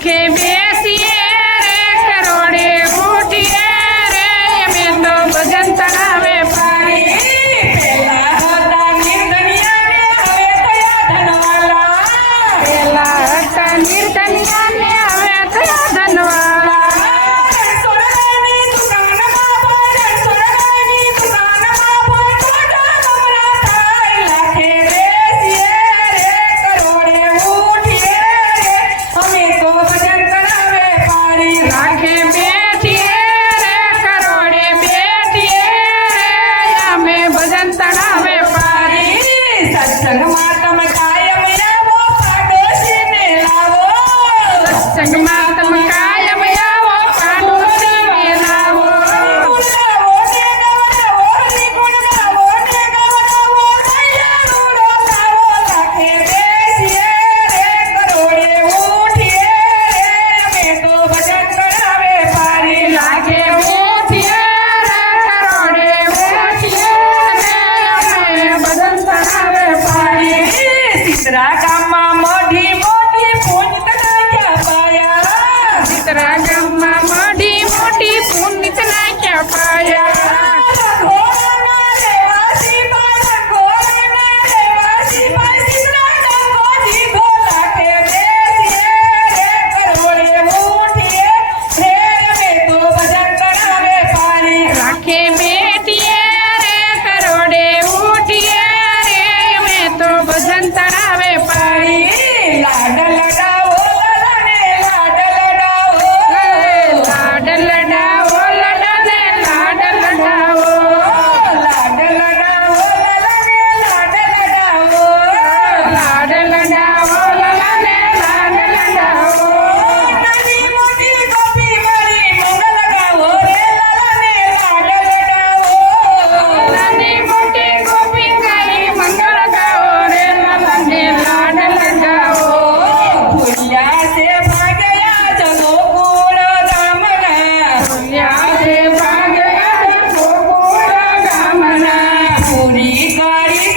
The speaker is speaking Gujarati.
came in. તણાવે Nicari.